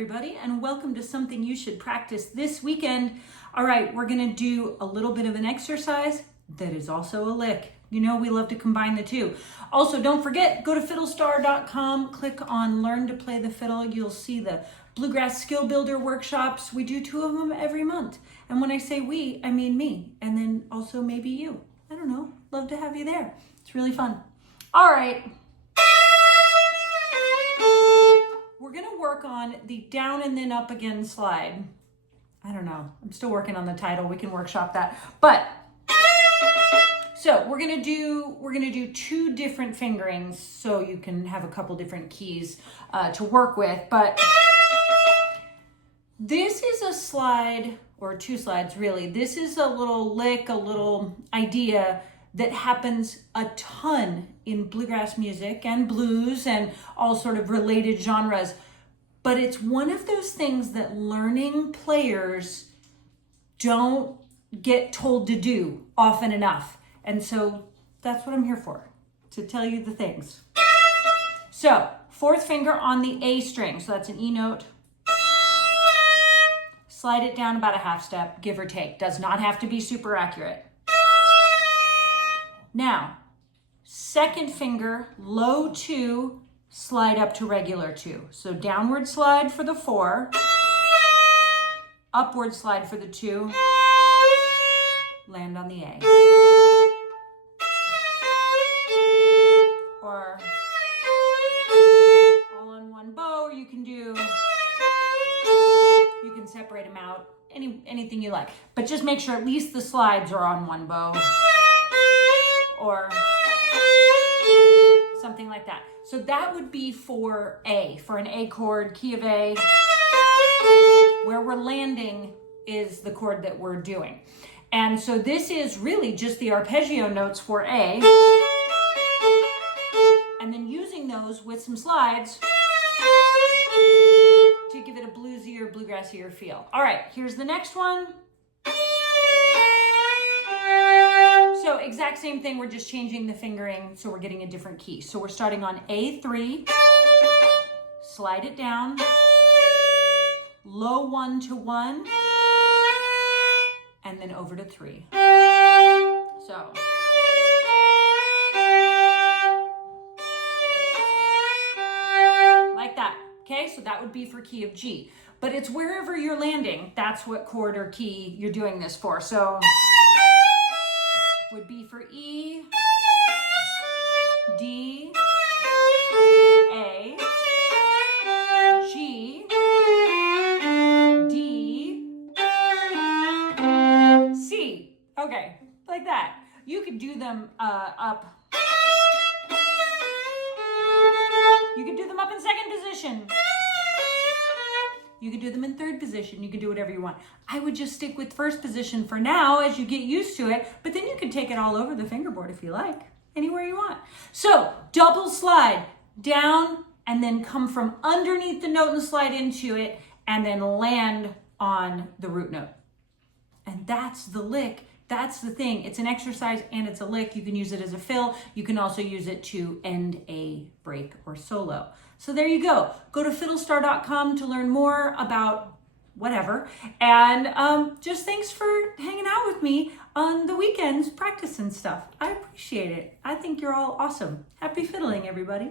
everybody, and welcome to Something You Should Practice this weekend. All right, we're gonna do a little bit of an exercise that is also a lick. You know, we love to combine the two. Also, don't forget, go to fiddlestar.com, click on Learn to Play the Fiddle. You'll see the Bluegrass Skill Builder workshops. We do 2 of them every month. And when I say we, I mean me, and then also maybe you. I don't know, love to have you there. It's really fun. All right. We're gonna work on the down and then up again slide. I don't know, I'm still working on the title. We can workshop that. But, so we're gonna do 2 different fingerings so you can have a couple different keys to work with. But this is a slide, or 2 slides really. This is a little lick, a little idea that happens a ton in bluegrass music and blues and all sort of related genres. But it's one of those things that learning players don't get told to do often enough. And so that's what I'm here for, to tell you the things. So 4th finger on the A string, so that's an E note. Slide it down about a half step, give or take. Does not have to be super accurate. Now, 2nd finger, low 2, slide up to regular 2. So downward slide for the 4, upward slide for the 2, land on the A. Or all on one bow, or you can separate them out, anything you like. But just make sure at least the slides are on one bow. Or something like that. So that would be for A, for an A chord, key of A. Where we're landing is the chord that we're doing. And so this is really just the arpeggio notes for A. And then using those with some slides to give it a bluesy or bluegrassier feel. All right, here's the next one. So exact same thing, we're just changing the fingering, so we're getting a different key. So we're starting on A3, slide it down, low 1 to 1, and then over to 3. So. Like that, okay? So that would be for key of G. But it's wherever you're landing, that's what chord or key you're doing this for. So. Would be for E, D, A, G, D, C. Okay, like that. You could do them up. You could do them up in 2nd position. You could do them in 3rd position. You can do whatever you want. I would just stick with 1st position for now as you get used to it, but then you can take it all over the fingerboard if you like, anywhere you want. So double slide down and then come from underneath the note and slide into it and then land on the root note. And that's the lick. That's the thing. It's an exercise and it's a lick. You can use it as a fill. You can also use it to end a break or solo. So there you go. Go to fiddlestar.com to learn more about whatever. And just thanks for hanging out with me on the weekends, practicing stuff. I appreciate it. I think you're all awesome. Happy fiddling, everybody.